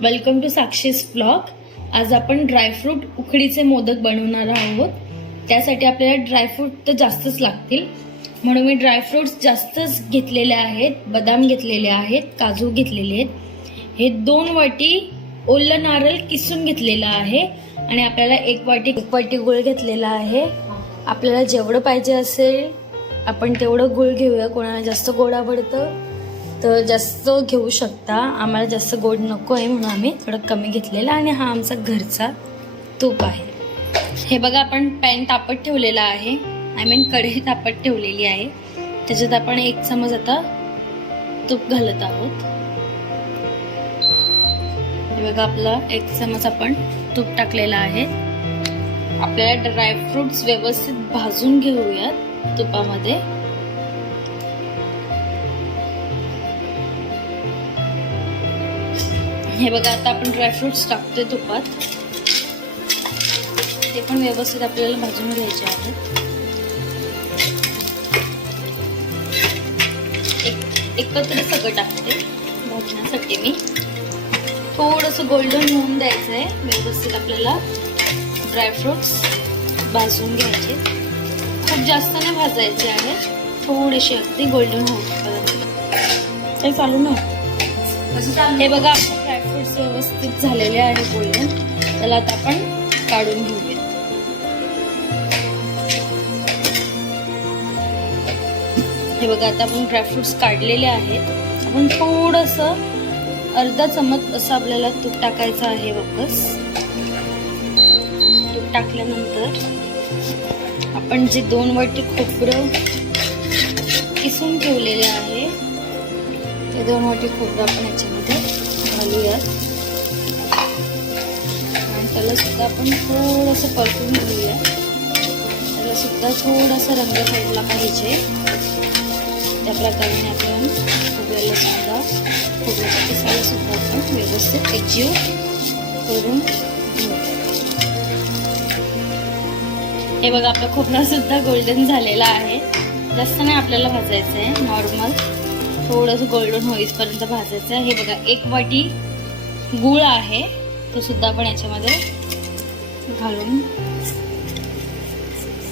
Welcome to साक्षीस blog. आज आपण dry fruit उकडीचे मोदक बनवणार आहोत. त्यासाठी आपल्याला ड्रायफ्रूट तर जास्तच लागतील. म्हणून मी ड्रायफ्रुट्स जास्तच घेतलेले आहेत बदाम घेतलेले आहेत काजू घेतलेले आहेत. हे दोन वाटी ओलं नारळ किसून घेतलेलं आहे आणि आपल्याला एक वाटी एक वाटी गुळ घेतलेला आहे. आपल्याला जेवढं पाहिजे असेल आपण तेवढं गुळ घेऊया कोणाला जास्त गोड आवडतं. तर जास्त घेऊ शकता. आम्हाला जास्त गोड नको आहे म्हणून आम्ही थोडं कमी घेतलेलं आणि हा आमचा घरचा तूप आहे. हे बघा आपण पॅन तापत ठेवलेला आहे. आय मीन कढई तापत ठेवलेली आहे. त्याच्यात आपण एक चमच आता तूप घालत आहोत. हे बघा आपला एक चमच आपण तूप टाकलेला आहे. आपल्याला ड्रायफ्रुट्स व्यवस्थित भाजून घेऊयात तुपामध्ये. हे बघा आता आपण ड्रायफ्रुट्स टाकतोय तुपात. ते पण व्यवस्थित आपल्याला भाजून घ्यायचे आहेत एक- एकत्र सगळं टाकते भाजण्यासाठी मी. थोडंसं गोल्डन होऊन द्यायचं आहे व्यवस्थित आपल्याला ड्रायफ्रुट्स भाजून घ्यायचे. खूप जास्त नाही भाजायचे आहेत थोडेसे अगदी गोल्डन होऊन काही चालू नव्हतं हे बघा आपले ड्रायफ्रुट्स व्यवस्थित झालेले आहे गोल्डन त्याला आता आपण काढून घेऊया. हे बघा आता आपण ड्रायफ्रुट्स काढलेले आहेत. आपण थोडंसं अर्धा चमच असं आपल्याला तूप टाकायचं आहे वापस. तूप टाकल्यानंतर आपण जे दोन वाटी खोबरं किसून ठेवलेले आहे दोन वाटी खोबरं आपण याच्यामध्ये घालूयात. आणि त्याला सुद्धा आपण थोडंसं परतून घेऊया. त्याला सुद्धा थोडासा रंग पडला पाहिजे. त्या प्रकारे आपण खोबऱ्याला सुद्धा खोबऱ्याच्या पिसाला सुद्धा आपण व्यवस्थित एकजीव करून घेऊया. हे बघा आपला खोबरा सुद्धा गोल्डन झालेला आहे. जास्त नाही आपल्याला भाजायचं आहे नॉर्मल थोडंसं गोल्डन होईपर्यंत भाजायचं आहे. हे बघा एक वाटी गुळ आहे. तो सुद्धा आपण याच्यामध्ये घालून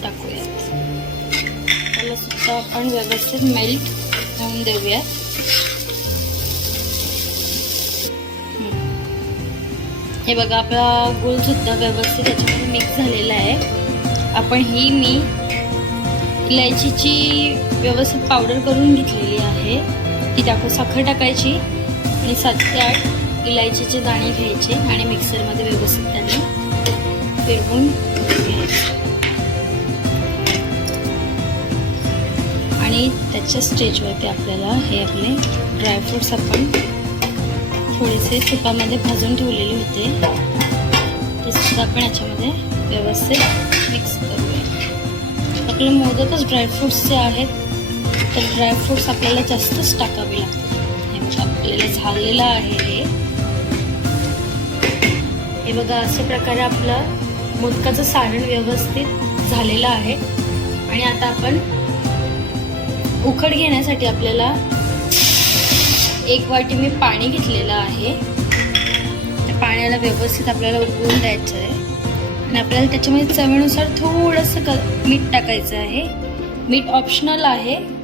टाकूयात त्याला सुद्धा आपण व्यवस्थित मेल्ट होऊन देऊयात. हे बघा आपला गुळ सुद्धा व्यवस्थित याच्यामध्ये मिक्स झालेला आहे. आपण ही मी इलायचीची व्यवस्थित पावडर करून घेतलेली आहे. ती टाकू साखर टाकायची आणि सात ते आठ इलायचीचे दाणे घ्यायचे आणि मिक्सरमध्ये व्यवस्थित त्यांनी फिरवून घ्यायचे. आणि त्याच्या स्टेजवरती आपल्याला हे आपले ड्रायफ्रुट्स आपण थोडेसे तुपामध्ये भाजून ठेवलेले होते. ते सुद्धा आपण याच्यामध्ये व्यवस्थित मिक्स करूया. आपले मोदकच ड्रायफ्रुट्सचे आहेत तर ड्रायफ्रुट्स आपल्याला जास्तच टाकावे लागतात. आपल्याला झालेलं आहे हे. हे बघा अशा प्रकारे आपलं मोदकाचं सारण व्यवस्थित झालेलं आहे. आणि आता आपण उखड घेण्यासाठी आपल्याला एक वाटी मी पाणी घेतलेलं आहे. त्या पाण्याला व्यवस्थित आपल्याला उकळून द्यायचं आहे. आणि आपल्याला त्याच्यामध्ये चवीनुसार थोडंसं क मीठ टाकायचं आहे. मीठ ऑप्शनल आहे.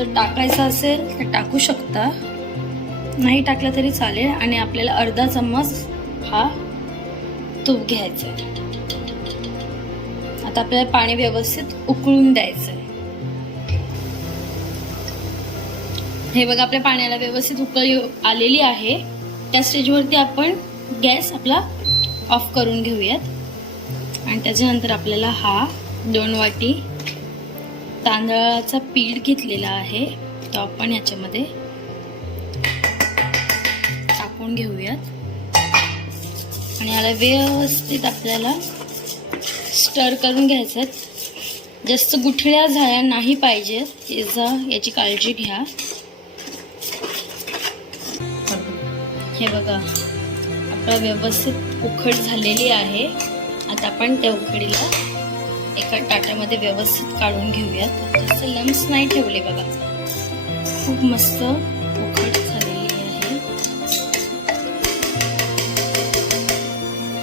जर टाकायचं असेल तर टाकू शकता. नाही टाकलं तरी चालेल आणि आपल्याला अर्धा चम्मच हा तूप घ्यायचा आहे. आता आपल्याला पाणी व्यवस्थित उकळून द्यायचं आहे. हे बघा आपल्या पाण्याला व्यवस्थित उकळी आलेली आहे. त्या स्टेजवरती आपण गॅस आपला ऑफ करून घेऊयात. आणि त्याच्यानंतर आपल्याला हा दोन वाटी तांदळाचा पीठ घेतलेला आहे. तो आपण याच्यामध्ये टाकून घेऊयात. आणि याला व्यवस्थित आपल्याला स्टर करून घ्यायचं जास्त गुठळ्या झाल्या नाही पाहिजेत याचा याची काळजी घ्या. हे बघा आपलं व्यवस्थित उखड झालेली आहे. आता आपण त्या उकडीला एका ताटामध्ये व्यवस्थित काढून घेऊयात. जास्त लम्स नाही ठेवले बघा. खूप मस्त उखट झालेली आहे.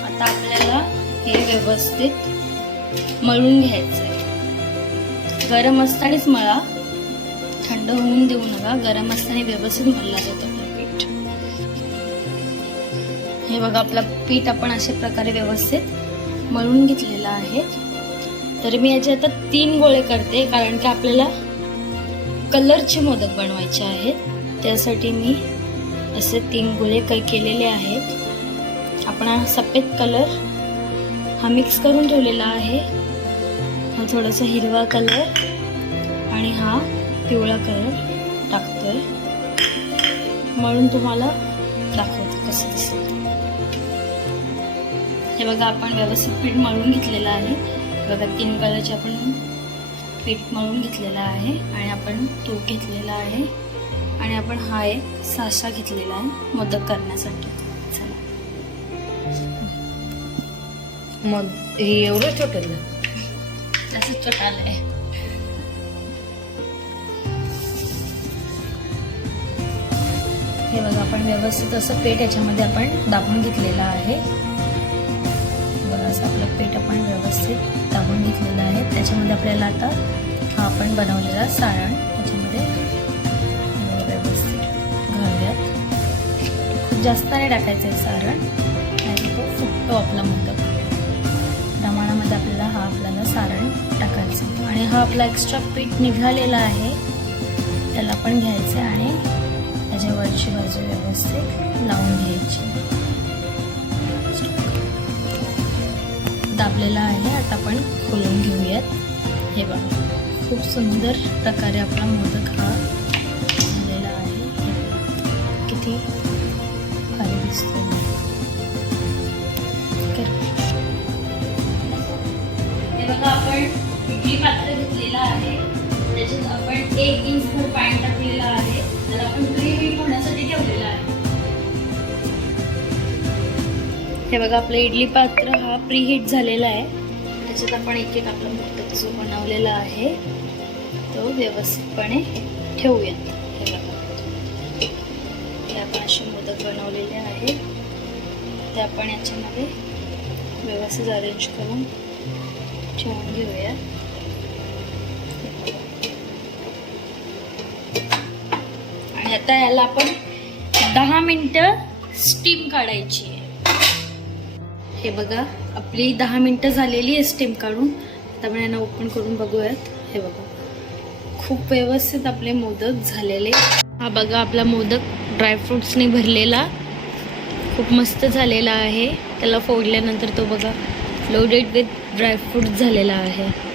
आता आपल्याला हे व्यवस्थित मळून घ्यायचं आहे गरम असतानाच मळा. थंड होऊन देऊ नका. गरम असताना व्यवस्थित मळला जातो पीठ. हे बघा आपलं पीठ आपण अशा प्रकारे व्यवस्थित मळून घेतलेलं आहे. तर मी याचे आता तीन गोळे करते कारण की आपल्याला कलरचे मोदक बनवायचे आहेत. त्यासाठी मी असे तीन गोळे काही केलेले आहेत. आपण हा सफेद कलर हा मिक्स करून ठेवलेला आहे. हा थोडासा हिरवा कलर आणि हा पिवळा कलर टाकतोय. म्हणून तुम्हाला दाखवतो कसं दिसतं हे बघा आपण व्यवस्थित पीठ मळून घेतलेलं आहे. बघा तीन कलरचे आपण पीठ मळून घेतलेलं आहे आणि आपण तूप घेतलेला आहे आणि आपण हा एक सासा घेतलेला आहे मोदक करण्यासाठी. चला. मग हे एवढं छोटं असं छोटालं आहे हे बघा आपण व्यवस्थित असं पीठ याच्यामध्ये आपण दाबून घेतलेलं आहे. बघा आपलं पीठ आपण व्यवस्थित दाबून घेतलेलं आहे. त्याच्यामध्ये आपल्याला आता हा आपण बनवलेला सारण त्याच्यामध्ये व्यवस्थित घालूयात. खूप जास्त नाही टाकायचं आहे सारण आणि तो फुटतो आपला मोदक प्रमाणामध्ये आपल्याला हा आपल्याला सारण टाकायचं. आणि हा आपला एक्स्ट्रा पीठ निघालेला आहे त्याला पण घ्यायचं आणि त्याच्या वरची बाजू व्यवस्थित लावून घ्यायची. दाबलेला आहे आता आपण खोलून घेऊयात. हे बघा खूप सुंदर प्रकारे आपला मोदक हा झालेला आहे. किती भारी दिसतो हे बघा आपण इडली पात्र घेतलेला आहे. त्याच्यात आपण एक इंच भर पाणी टाकलेलं आहे. त्याला आपण प्रीहीट होण्यासाठी ठेवलेला आहे. हे बघा आपलं इडली पात्र प्रीहीट झालेला आहे. त्याच्यात आपण एक एक आपला मोदक जो बनवलेला आहे तो व्यवस्थितपणे ठेवूयात. हे आपण असे मोदक बनवलेले आहे. ते आपण याच्यामध्ये व्यवस्थित अरेंज करून ठेवून घेऊया. आणि आता याला आपण दहा मिनटं स्टीम काढायची आहे. हे बघा. आपली दहा मिनटं झालेली आहे स्टीम काढून. आता आपण यांना ओपन करून बघूयात. हे बघा. खूप व्यवस्थित आपले मोदक झालेले. हा बघा आपला मोदक ड्रायफ्रुट्सने भरलेला. खूप मस्त झालेला आहे. त्याला फोडल्यानंतर तो बघा लोडेड विथ ड्रायफ्रूट झालेला आहे.